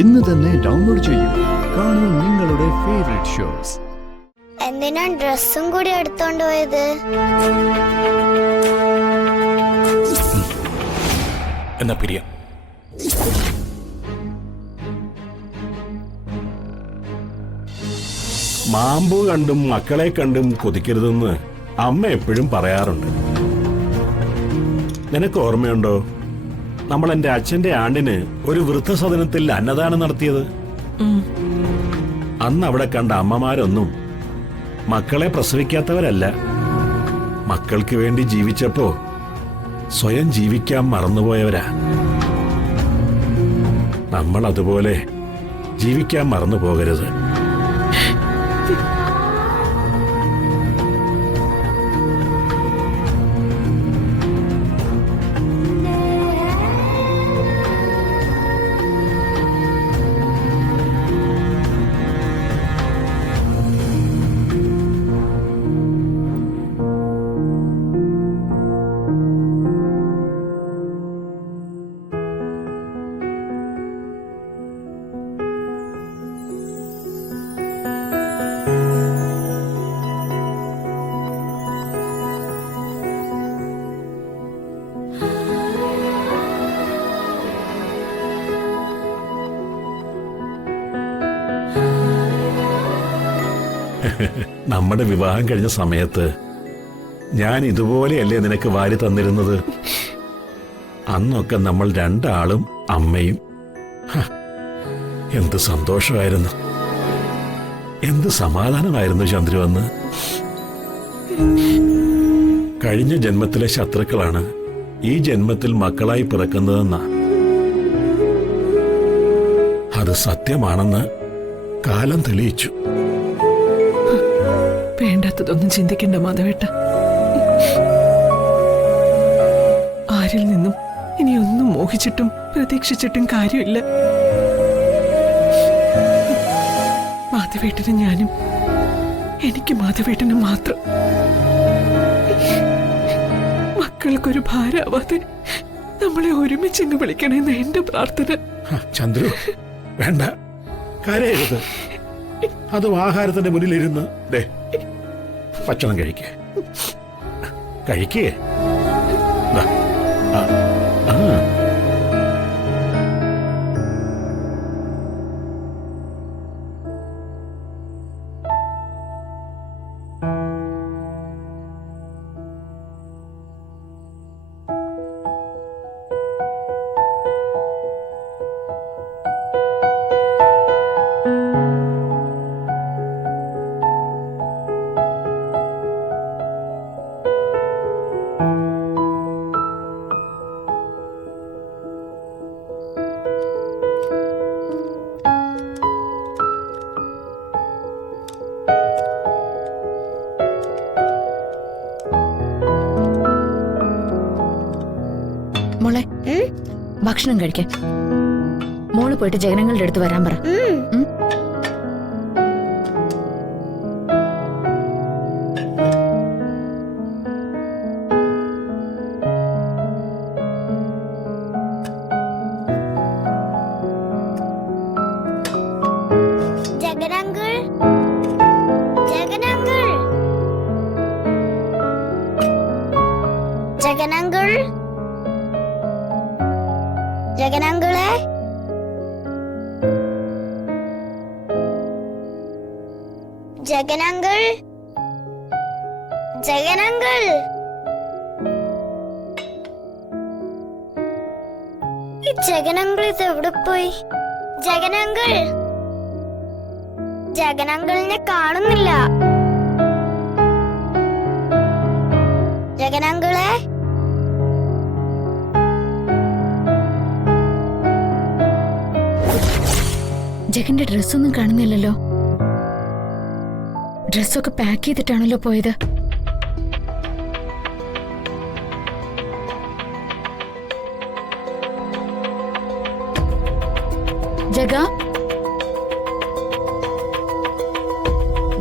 ഇന്ന് തന്നെ ഡൗൺലോഡ് ചെയ്യൂ. കാണൂ നിങ്ങളുടെ ഫേവറേറ്റ് ഷോസ്. എന്തിനാ ഡ്രസ്സും കൂടി എടുത്തോണ്ട് പോയത്? എന്നാ പിരിയ. മാമ്പു കണ്ടും മക്കളെ കണ്ടും കൊതിക്കരുതെന്ന് അമ്മ എപ്പോഴും പറയാറുണ്ട്. നിനക്ക് ഓർമ്മയുണ്ടോ, നമ്മൾ എന്റെ അച്ഛന്റെ ആണ്ടിന് ഒരു വൃദ്ധസദനത്തിൽ അന്നദാനം നടത്തിയത്? അന്ന് അവിടെ കണ്ട അമ്മമാരൊന്നും മക്കളെ പ്രസവിക്കാത്തവരല്ല. മക്കൾക്ക് വേണ്ടി ജീവിച്ചപ്പോ സ്വയം ജീവിക്കാൻ മറന്നുപോയവരാ. നമ്മൾ അതുപോലെ ജീവിക്കാൻ മറന്നു പോകരുത്. നമ്മുടെ വിവാഹം കഴിഞ്ഞ സമയത്ത് ഞാൻ ഇതുപോലെയല്ലേ നിനക്ക് വാരി തന്നിരുന്നത്? അന്നൊക്കെ നമ്മൾ രണ്ടാളും അമ്മയും. എന്ത് സന്തോഷമായിരുന്നു, എന്ത് സമാധാനമായിരുന്നു ചന്ദ്രു അന്ന്. കഴിഞ്ഞ ജന്മത്തിലെ ശത്രുക്കളാണ് ഈ ജന്മത്തിൽ മക്കളായി പിറക്കുന്നതെന്നാ. അത് സത്യമാണെന്ന് കാലം തെളിയിച്ചു. വേണ്ടാത്തതൊന്നും ചിന്തിക്കണ്ട മാധവേട്ട. ആരിൽ നിന്നും ഇനിയൊന്നും മോഹിച്ചിട്ടും പ്രതീക്ഷിച്ചിട്ടും കാര്യമില്ല. മാധവേട്ടനും ഞാനും, എനിക്ക് മാധവേട്ടനും മാത്രം. മക്കൾക്കൊരു ഭാരമാവാതെ നമ്മളെ ഒരുമിച്ചെന്ന് വിളിക്കണമെന്ന് എന്റെ പ്രാർത്ഥന. ചന്ദ്രു, വേണ്ട, കരയരുത്. അതും ആഹാരത്തിന്റെ മുന്നിലിരുന്ന് ഭക്ഷണം കഴിക്കേ. മോളെ, ഭക്ഷണം കഴിക്കാൻ. മോള് പോയിട്ട് ജഗനങ്ങളുടെ അടുത്ത് വരാൻ പറ. ജഗനങ്കിളെ, ജഗനങ്കിൾ, ജഗനങ്കിൾ. ഈ ജഗനങ്കിൾ ഇത് എവിടെ പോയി? ജഗനങ്കിൾ, ജഗനങ്കിളിനെ കാണുന്നില്ല. ജഗനങ്കിളെ, ജഗന്റെ ഡ്രസ്സൊന്നും കാണുന്നില്ലല്ലോ. ഡ്രസ്സൊക്കെ പാക്ക് ചെയ്തിട്ടാണല്ലോ പോയത്. ജഗ,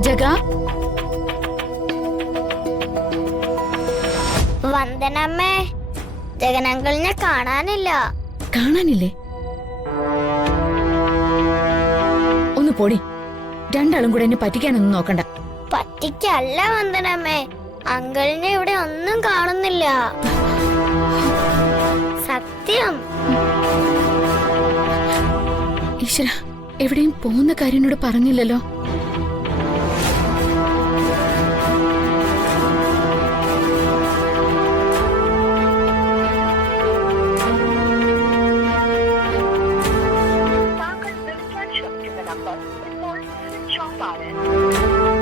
ജഗ. വന്ദനമ്മേ, ജഗനങ്കിളിനെ കാണാനില്ല. കാണാനില്ലേ? പൊടി. രണ്ടാളും കൂടെ എന്നെ പറ്റിക്കാനൊന്നും നോക്കണ്ട. പറ്റിക്കല്ല വന്ദനമ്മേ, അങ്കിളിനെ ഇവിടെ ഒന്നും കാണുന്നില്ല. സത്യം. ഈശ്വര, എവിടെയും പോകുന്ന കാര്യം എന്നോട് പറഞ്ഞില്ലല്ലോ.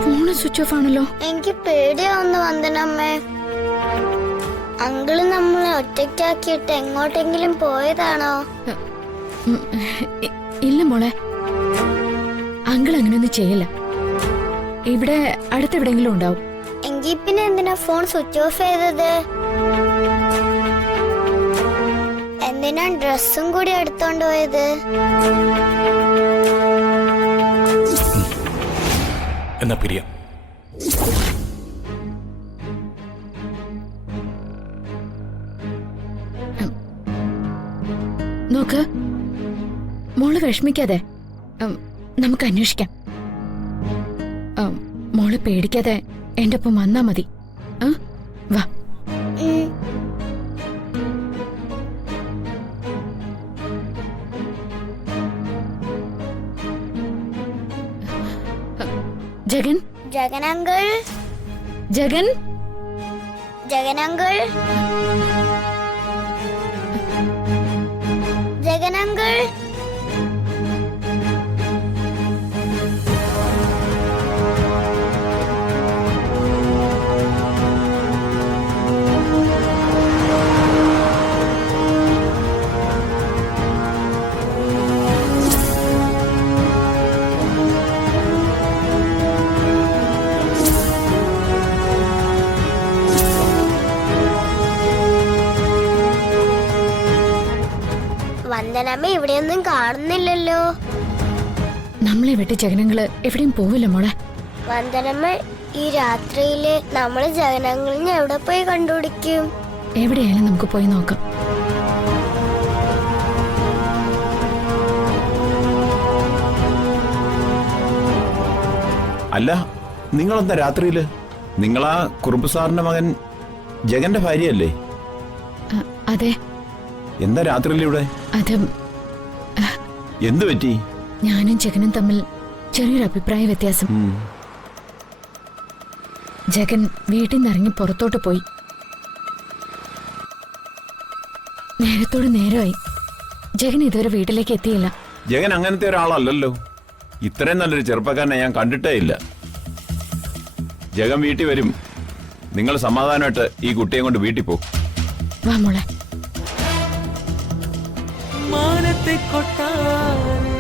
ഫോണ് സ്വിച്ച് ഓഫ് ആണല്ലോ. എനിക്ക് പേടിയാവുന്നു വന്ദനമ്മേ. അങ്കിള് നമ്മളെ ഒറ്റയ്ക്കാക്കിയിട്ട് എങ്ങോട്ടെങ്കിലും പോയതാണോ? ഇല്ല മോളെ, അങ്കിൾ അങ്ങനെയൊന്നും ചെയ്യില്ല. ഇവിടെ അടുത്തെവിടെങ്കിലും ഉണ്ടാവും. എങ്കിൽ പിന്നെ എന്തിനാ ഫോൺ സ്വിച്ച് ഓഫ് ചെയ്തത്? എന്തിനാ ഡ്രസ്സും കൂടി എടുത്തോണ്ട് പോയത്? എന്നാ പിരിയാം. നോക്ക്, മോള് വിഷമിക്കാതെ നമുക്ക് അന്വേഷിക്കാം. മോള് പേടിക്കാതെ എന്റെ ഒപ്പം വന്നാ മതി. വാ. Jagan, Jagan uncle, Jagan, Jagan uncle, Jagan uncle. വന്ദനമ്മ ഇവിടെയൊന്നും കാണുന്നില്ലല്ലോ. നമ്മളെ വിട്ട് ജഗനങ്ങള് എവിടെയും പോവില്ല മോളെ. വന്ദനമ്മ, ഈ രാത്രിയില് നമ്മള് ജഗനങ്ങളിനെ എവിടെ പോയി കണ്ടുപിടിക്കും? എവിടെയായാലും നമുക്ക് പോയി നോക്കാം. അല്ല, നിങ്ങളെന്താ രാത്രിയില്? നിങ്ങളാ കുറുമ്പ് സാറിന്റെ മകൻ ജഗന്റെ ഭാര്യയല്ലേ? അതെ. എന്താ രാത്രിയിൽ ഇവിടെ? അത് എന്തു പറ്റി? ഞാനും ജഗനും തമ്മിൽ ചെറിയൊരു അഭിപ്രായ വ്യത്യാസം. ജഗൻ വീട്ടിൽ നിന്ന് ഇറങ്ങി പുറത്തോട്ട് പോയി. നേരത്തോട് നേരമായി. ജഗൻ ഇതുവരെ വീട്ടിലേക്ക് എത്തിയില്ല. ജഗൻ അങ്ങനത്തെ ഒരാളല്ലല്ലോ. ഇത്രയും നല്ലൊരു ചെറുപ്പക്കാരനെ ഞാൻ കണ്ടിട്ടേ ഇല്ല. ജഗൻ വീട്ടിൽ വരും. നിങ്ങൾ സമാധാനമായിട്ട് ഈ കുട്ടിയെ കൊണ്ട് വീട്ടിൽ പോ. വാ മോളെ. മാനത്തെ കൊട്ടാരം